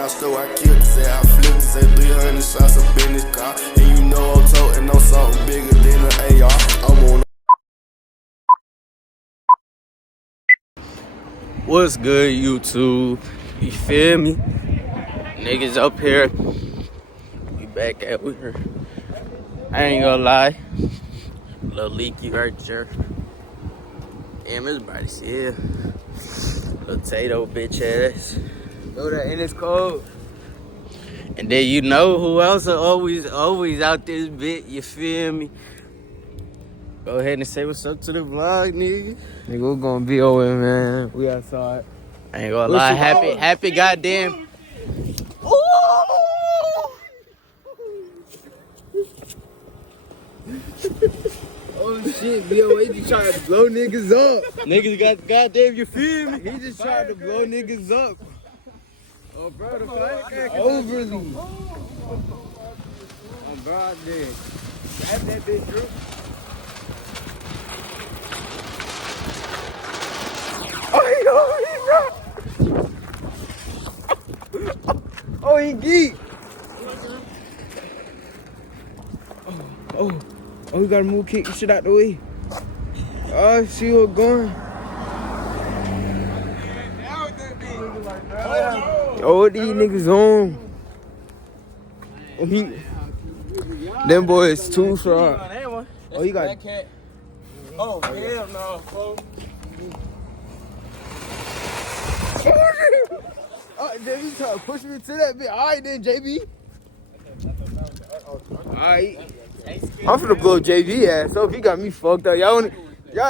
I stole, I killed. Say I flipped, say 300 shots up in this car. And you know I'm toting on something bigger than an AR. I'm on. What's good, YouTube? You feel me? Niggas up here. We back at her. I ain't gonna lie. Little leaky right there. Damn, everybody see it. Little Tato bitch ass. Know that and it's cold. And then you know who else are always out this bit, you feel me? Go ahead and say what's up to the vlog, nigga. Nigga, we're gonna be over, man. We outside. I ain't gonna lie, happy goddamn. Oh shit, BOA just trying to blow niggas up. Niggas got goddamn, you feel me? He just tried to blow niggas up. Oh, bro, the firework overly. Oh, bro, I did. Grab that bitch, Drew. Oh, he geek. Oh, we gotta move, kick the shit out the way. Oh, see what's going. Oh, what these niggas on? Oh, them boys too sharp. Oh, he got. Oh, hell no, folks. Oh, JB trying to push me to that bit. All right, then, JB. All right. I'm finna blow JB ass up. He got me fucked up. Y'all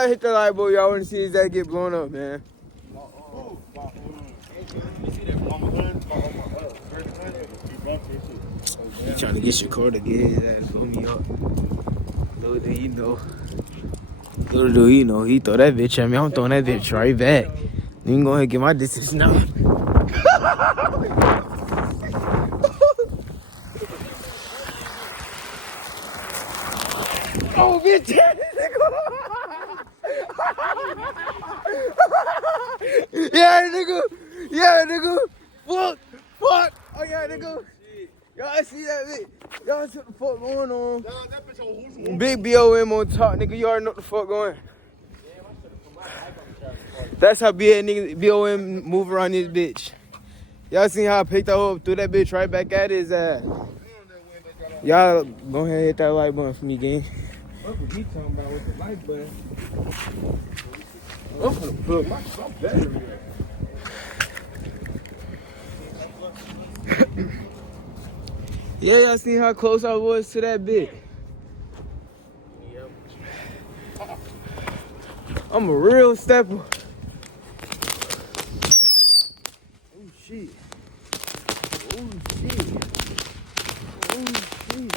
hit the light bulb. Y'all wanna see his ass get blown up, man. He trying to get Shakur to get his ass blow me up. Little do he know. Little do he know. He throw that bitch at me. I'm throwing that bitch right back. You can go ahead and get my distance now. Oh, bitch! Yeah, nigga! Yeah, nigga! Fuck! Oh, yeah, nigga! Y'all see that bitch? Y'all see what the fuck going on? Big BOM on top, nigga. You already know what the fuck going. That's how BOM move around this bitch. Y'all seen how I picked her up, threw that bitch right back at his ass. Y'all go ahead and hit that like button for me, gang. What was he talking about with the like button? I'm gonna plug my battery. Yeah, y'all seen how close I was to that bitch. I'm a real stepper. Oh shit. Oh shit. Oh shit.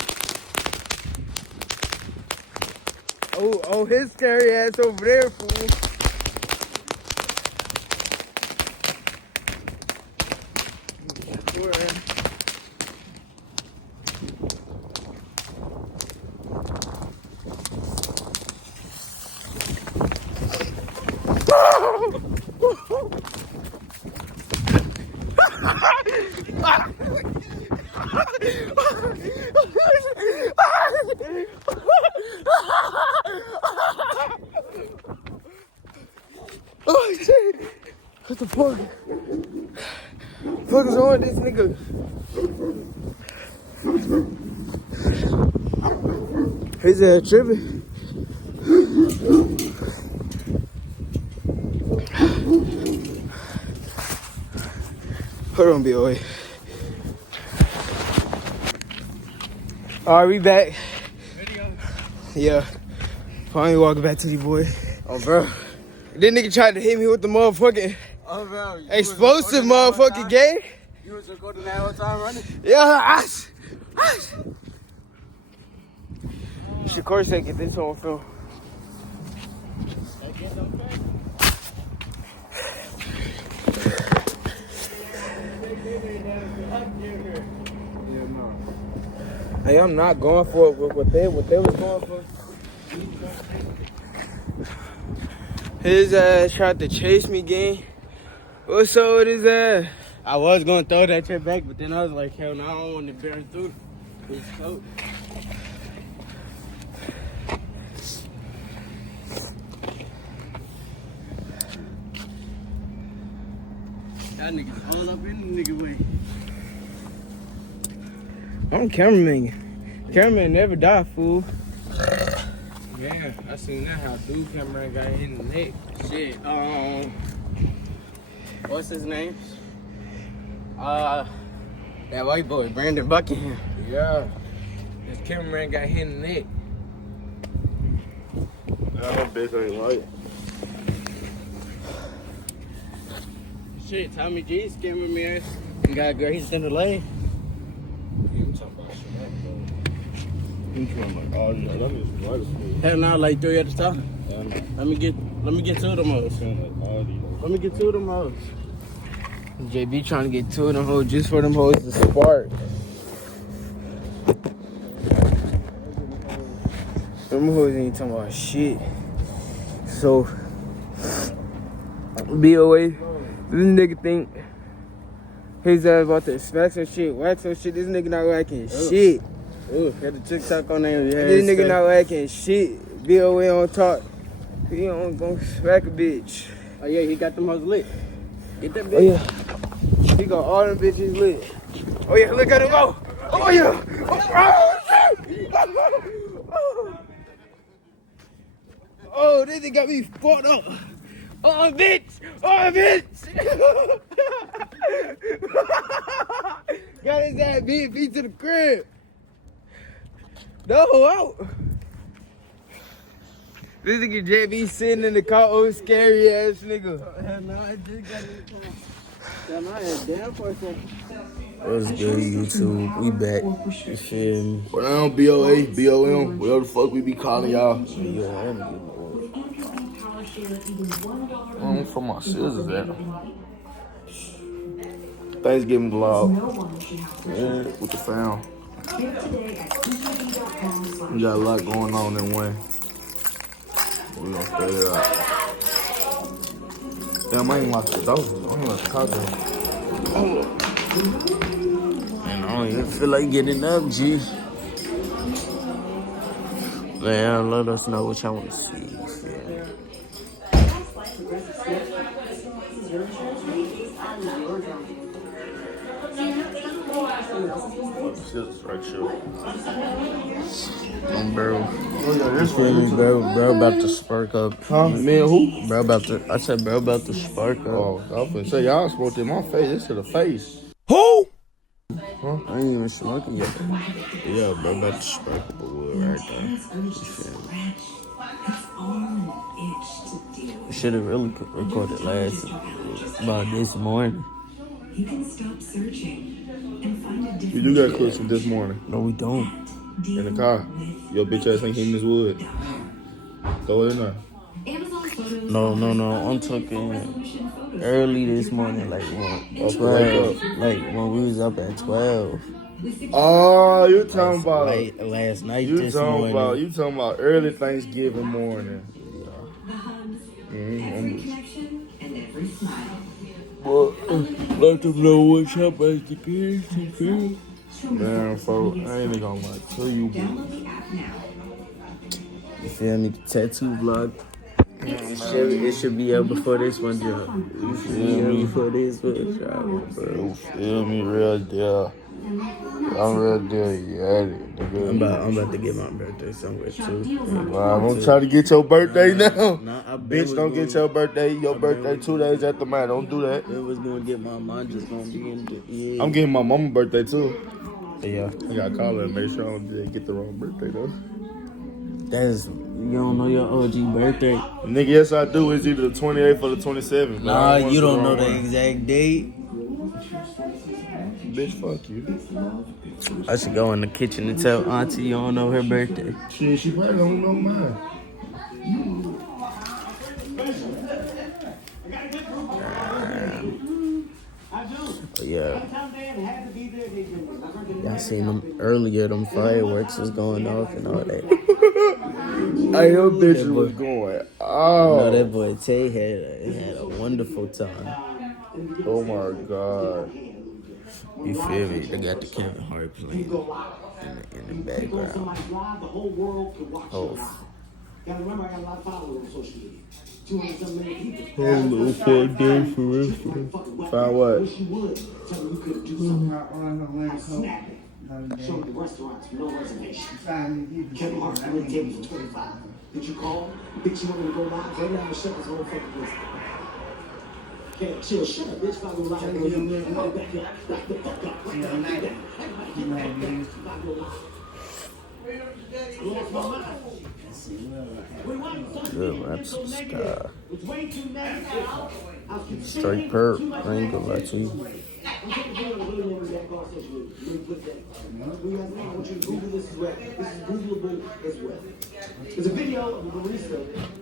Oh, his scary ass over there, fool. Oh shit! What the fuck? Fuck is wrong with this nigga? His ass tripping. Hold on, BOA. Alright, we back. Yeah. Finally walking back to the boy. Oh, bro. This nigga tried to hit me with the motherfucking explosive motherfucking game. You was recording that whole time running? Yeah. Shakur said get this on film. Hey, I'm not going for it with what they was going for. His ass tried to chase me, gang. What's up with his ass? I was gonna throw that shit back, but then I was like, hell no, I don't want to burn through his coat. That nigga's all up in the nigga way. I'm cameraman. Cameraman never die, fool. Yeah, I seen that how dude cameraman got hit in the neck. Shit, what's his name? That white boy, Brandon Buckingham. Yeah, this cameraman got hit in the neck. That bitch ain't right. Shit, Tommy G's cameraman got grazed in the leg. You talking about shit like I'm trying like, oh yeah, that is right as fuck. Hell no, like 3 at a time. Let me get 2 of them hoes. Let me get 2 of them hoes. JB trying to get 2 of them hoes just for them hoes to spark. Them hoes ain't talking about shit. So, BOA, this nigga think his ass about to smack some shit, whack some shit. This nigga not whacking shit. Ooh, got the TikTok on there. Yeah, This nigga not whacking shit. BOA on top. He on gonna smack a bitch. Oh yeah, he got them hoes lit. Get that bitch. Oh yeah. He got all them bitches lit. Oh yeah, look at him go. Oh yeah. Oh, this nigga got me fucked up. Oh bitch. Oh bitch. Got his ass beat feet to the crib. No, out. This nigga JB sitting in the car, oh scary ass nigga. Hell no, I just got in the car. Damn, I had down for a second. What's good, YouTube? We back. You feel me? But now BOA, BOM, whatever the fuck we be calling y'all. For my scissors at Thanksgiving vlog. Yeah, with the fam. We got a lot going on in one. We gonna stay there. Damn, I ain't locked the door. I ain't locked the car door. And I don't even feel like getting up, G. Man, let us know what y'all want to see. Scissors right here. Bro. You feel me, bro? Bro about to spark up. Huh? Me and who? Bro about to, I said bro about to spark up. Oh, I was gonna say, y'all smoked in my face. This to the face. Who? Huh? I ain't even smoking yet. Yeah, bro about to spark up a wood right there. You feel me? Should have really recorded last about this morning. You can stop searching and find a different. You do got clips from this morning. No, we don't. In the car. Your bitch ass ain't hitting this wood. Throw it in there. No. I'm talking early this morning, like when 12. Like when we was up at 12. Oh, you talking about last night? You this talking morning. about early Thanksgiving morning. Well, let them know what's up as the kids. Man, folks, I ain't gonna lie to you. You feel me? Tattoo vlog. It should be up before this one drop. You feel me? Before this one drop, bro. You feel me? Real deal. I'm real deal. Yeah, I'm about to get my birthday somewhere too. I'm gonna try to get your birthday now. Nah, Bitch, don't get your birthday. Your birthday 2 days after mine. Don't do that. It was gonna get my mom just gonna be in the yeah. I'm getting my mama birthday too. Yeah. I gotta call her and make sure I don't get the wrong birthday though. That's you don't know your OG birthday. Nigga, yes I do. It's either the 28th or the 27th. Nah, you don't know the exact date. Bitch, fuck you. I should go in the kitchen and tell Auntie you don't know her birthday. She probably don't know mine. Yeah. Y'all seen them earlier, them fireworks was going off and all that. Hey, your bitch was going. Oh. No, that boy Tay had a wonderful time. Oh my God. You feel me? They got the Kevin Hart playing in the background. Oh, Gotta remember, I got a lot of followers on social media. 200-something million people. Oh, little fuck day for real. Find what? Wish you would. Tell me you could do something. I snap it. Show me the restaurants, no reservation. Kevin Hart, I didn't take you for 25. Did you call? Bitch, you want me to go live? They never shut this whole fucking list. Okay, chill, shut up, bitch. If I go live, I'm gonna back up. Back the fuck up. Right now, get that. I lost my mind. good rap star. Straight perp. I ain't gonna lie to you. There's a video of a barista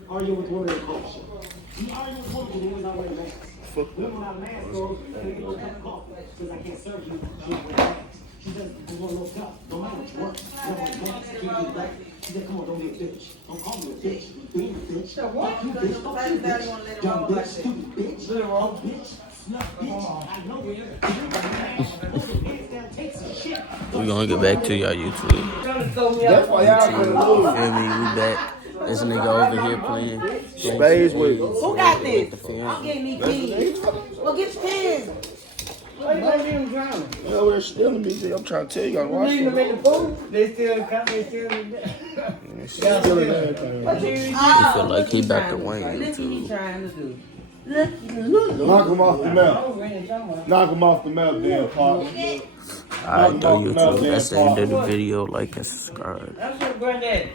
arguing with women in a coffee shop. He's arguing with women because women not wearing masks. Women without masks go, can I get a cup of coffee? Says I can't serve you, she don't wear masks. She says, I'm going to look up. No matter what you work, you don't wear masks, you can't do that. She said, come on, don't be a bitch. Don't call me a bitch. Be a bitch. Fuck you, bitch. Fuck you, bitch. Dumb bitch. Stupid bitch. Oh, bitch. Slut bitch. I know it. We gonna get back to y'all YouTube. That's why y'all You feel me? We back. This nigga over here playing Space with Who got this? I'm getting these keys. Well, get your keys. Why you gonna leave them drowning? Yo, they're stealing me. I'm trying to tell you, gotta watch Leave them them. in the pool? They still come, they still Stealing everything. What you He feel like he about to win Look what he YouTube. trying to do. Knock him off the map. Knock him off the map, damn partner. Alright, though, YouTube. That's the end of the video. Like and subscribe. That's your granddaddy.